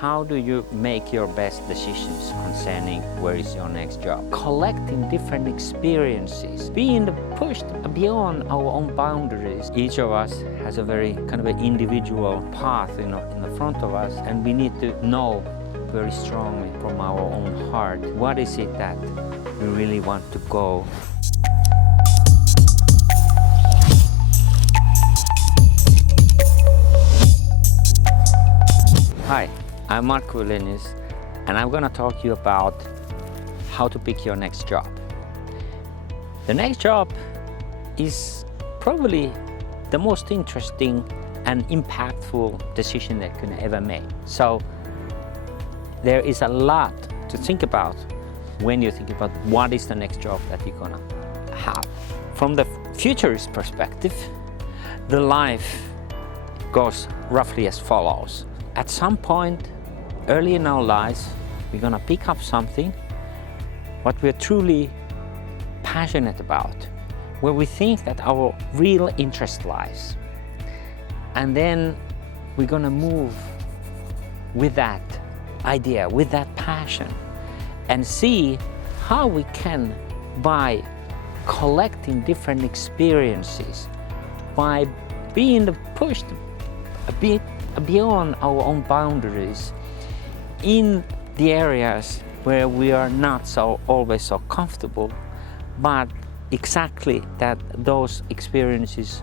How do you make your best decisions concerning where is your next job? Collecting different experiences, being pushed beyond our own boundaries. Each of us has a very kind of an individual path in the front of us, and we need to know very strongly from our own heart what is it that we really want to go. Hi, I'm Markku Wilenius, and I'm going to talk to you about how to pick your next job. The next job is probably the most interesting and impactful decision that you can ever make. So there is a lot to think about when you think about what is the next job that you're going to have. From the futurist perspective, the life goes roughly as follows. At some point early in our lives, we're going to pick up something what we're truly passionate about, where we think that our real interest lies. And then we're going to move with that idea, with that passion, and see how we can, by collecting different experiences, by being pushed a bit beyond our own boundaries in the areas where we are not always so comfortable, but exactly that those experiences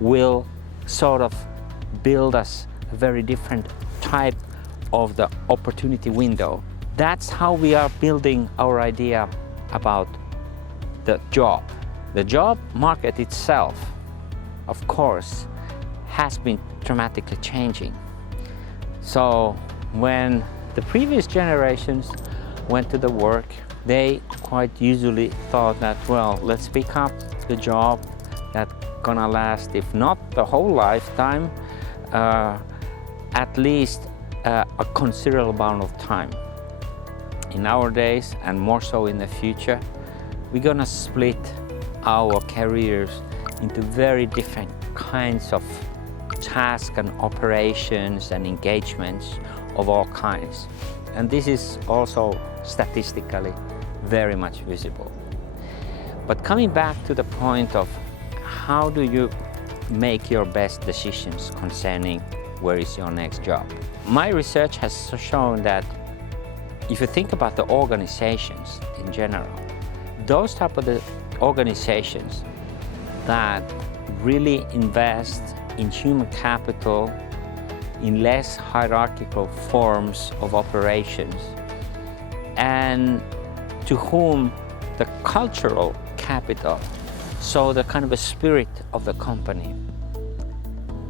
will sort of build us a very different type of the opportunity window. That's how we are building our idea about the job. The job market itself, of course, has been dramatically changing. So when the previous generations went to the work, they quite usually thought that, well, let's pick up the job that's gonna last, if not the whole lifetime, at least a considerable amount of time. In our days, and more so in the future, we're gonna split our careers into very different kinds of tasks and operations and engagements of all kinds. And this is also statistically very much visible. But coming back to the point of how do you make your best decisions concerning where is your next job? My research has shown that if you think about the organizations in general, those type of the organizations that really invest in human capital, in less hierarchical forms of operations, and to whom the cultural capital, so the kind of a spirit of the company,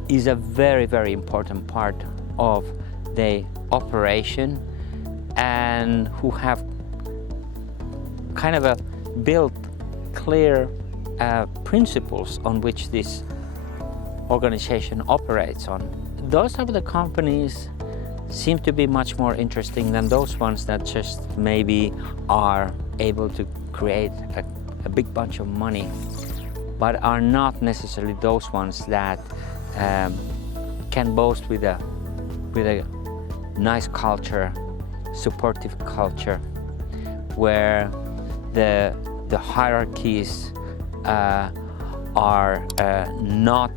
is a very, very important part of the operation, and who have kind of built clear principles on which this organization operates on. Those type of the companies seem to be much more interesting than those ones that just maybe are able to create a big bunch of money, but are not necessarily those ones that can boast with a nice culture, supportive culture, where the hierarchies are not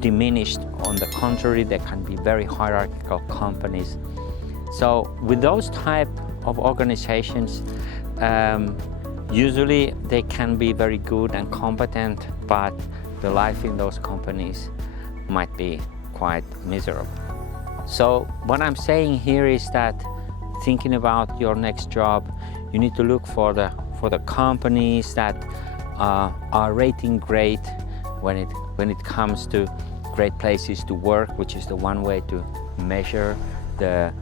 diminished. On the contrary, they can be very hierarchical companies. So with those type of organizations, usually they can be very good and competent, but the life in those companies might be quite miserable. So what I'm saying here is that thinking about your next job, you need to look for the companies that are rating great when it comes to great places to work, which is the one way to measure the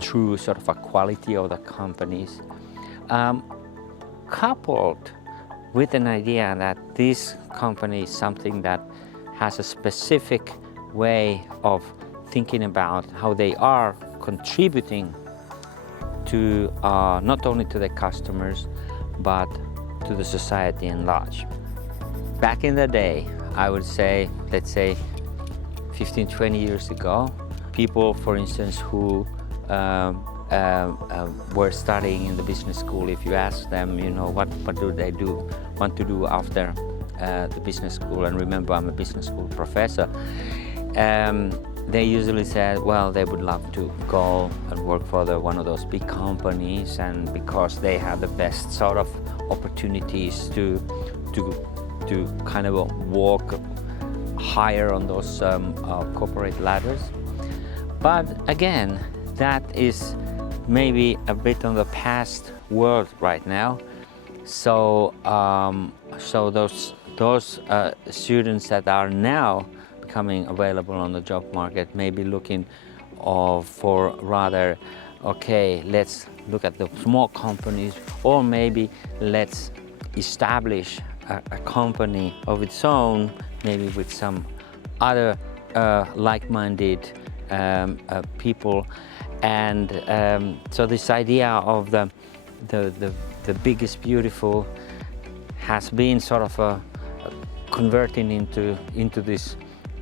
true sort of a quality of the companies, coupled with an idea that this company is something that has a specific way of thinking about how they are contributing to not only to the customers, but to the society in large. Back in the day, I would say, let's say 15, 20 years ago, people, for instance, who were studying in the business school, if you ask them, what do they want to do after the business school, and remember, I'm a business school professor, they usually said, well, they would love to go and work for one of those big companies, and because they have the best sort of opportunities to kind of walk higher on those corporate ladders. But again, that is maybe a bit on the past world right now. So those students that are now becoming available on the job market may be looking for rather, okay, let's look at the small companies, or maybe let's establish a company of its own, maybe with some other like-minded people. And so this idea of the biggest beautiful has been sort of converting into this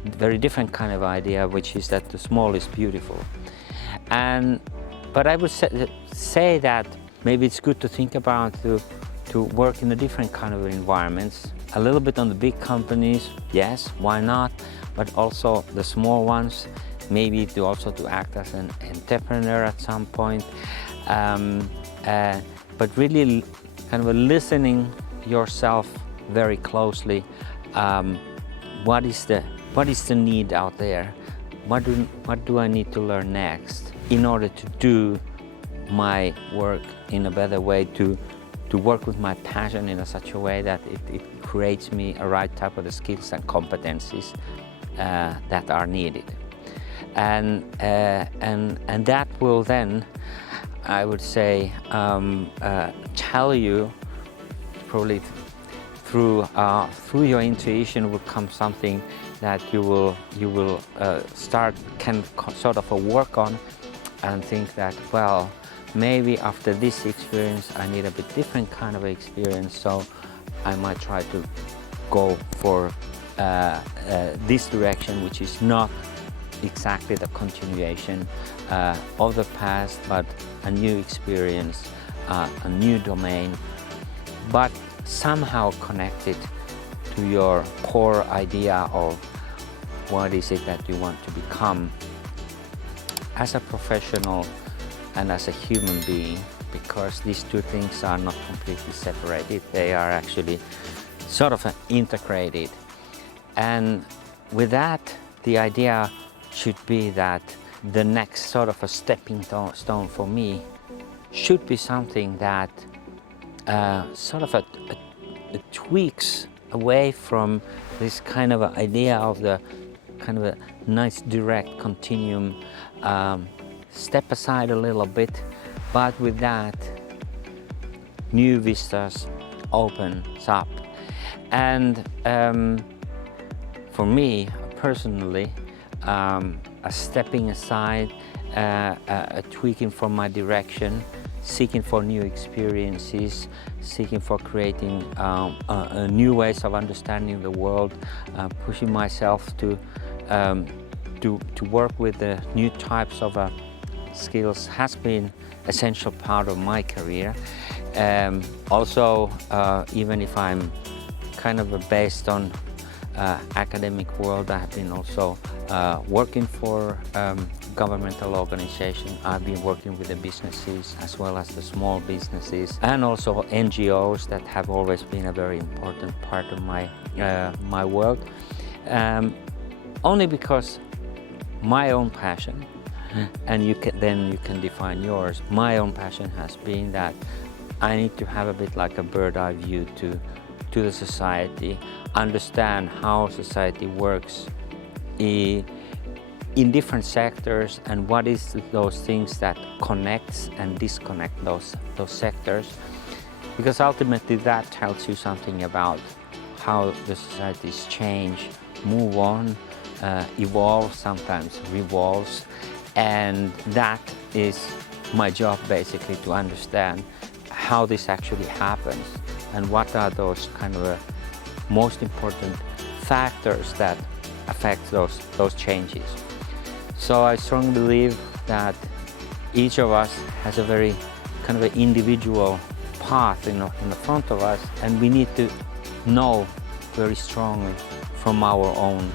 very different kind of idea, which is that the small is beautiful. But I would say that maybe it's good to think about to work in a different kind of environments, a little bit on the big companies, yes, why not, but also the small ones, maybe to act as an entrepreneur at some point, but really kind of listening yourself very closely. What is the need out there? What do I need to learn next in order to do my work in a better way, to work with my passion in such a way that it creates me a right type of the skills and competencies that are needed. And that will then, I would say, tell you, probably through your intuition will come something that you will can sort of work on and think that, well, maybe after this experience I need a bit different kind of experience, so I might try to go for this direction, which is not exactly the continuation of the past, but a new experience, a new domain, but somehow connected to your core idea of what is it that you want to become as a professional and as a human being, because these two things are not completely separated. They are actually sort of integrated. And with that, the idea should be that the next sort of a stepping stone for me should be something that sort of a tweaks away from this kind of idea of the kind of a nice direct continuum, step aside a little bit, but with that new vistas opens up. And for me personally, a stepping aside, a tweaking from my direction, seeking for new experiences, seeking for creating new ways of understanding the world, pushing myself to work with the new types of skills has been essential part of my career. Also, even if I'm kind of based on academic world, I have been also working for governmental organization. I've been working with the businesses as well as the small businesses, and also NGOs that have always been a very important part of my world. Only because my own passion, and you can define yours. My own passion has been that I need to have a bit like a bird's eye view to the society, understand how society works in different sectors, and what is those things that connects and disconnect those sectors, because ultimately that tells you something about how the societies change, move on, evolve, sometimes revolves, and that is my job, basically, to understand how this actually happens and what are those kind of most important factors that affect those changes. So I strongly believe that each of us has a very kind of an individual path in the front of us, and we need to know very strongly from our own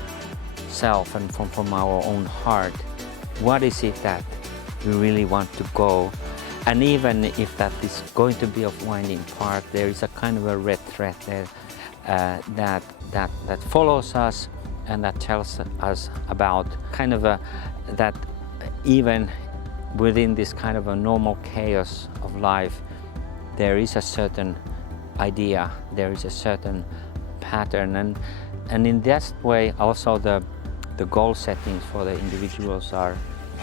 self and from our own heart what is it that we really want to go. And even if that is going to be a winding path, there is a kind of a red thread there that follows us and that tells us about kind of that even within this kind of a normal chaos of life, there is a certain idea, there is a certain pattern, and in that way also the goal settings for the individuals are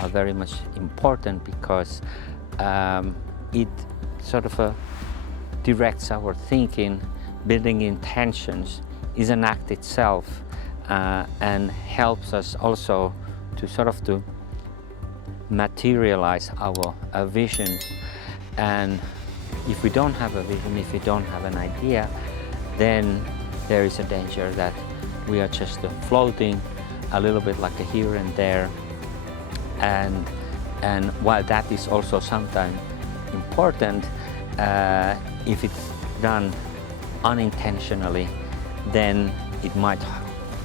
very much important, because it sort of directs our thinking. Building intentions is an act itself, and helps us also to sort of to materialize our visions. And if we don't have a vision, if we don't have an idea, then there is a danger that we are just floating a little bit like a here and there. And while that is also sometimes important, if it's done unintentionally, then it might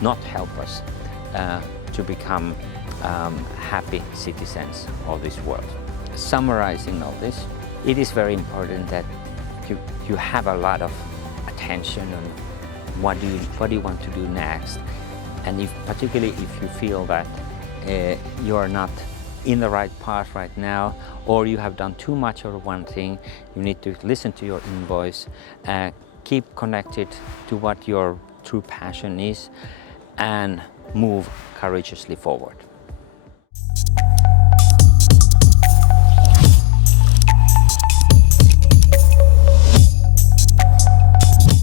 not help us to become happy citizens of this world. Summarizing all this, it is very important that you have a lot of attention on what do you want to do next, and particularly if you feel that you are not in the right path right now, or you have done too much of one thing, you need to listen to your inner voice, keep connected to what your true passion is, and move courageously forward.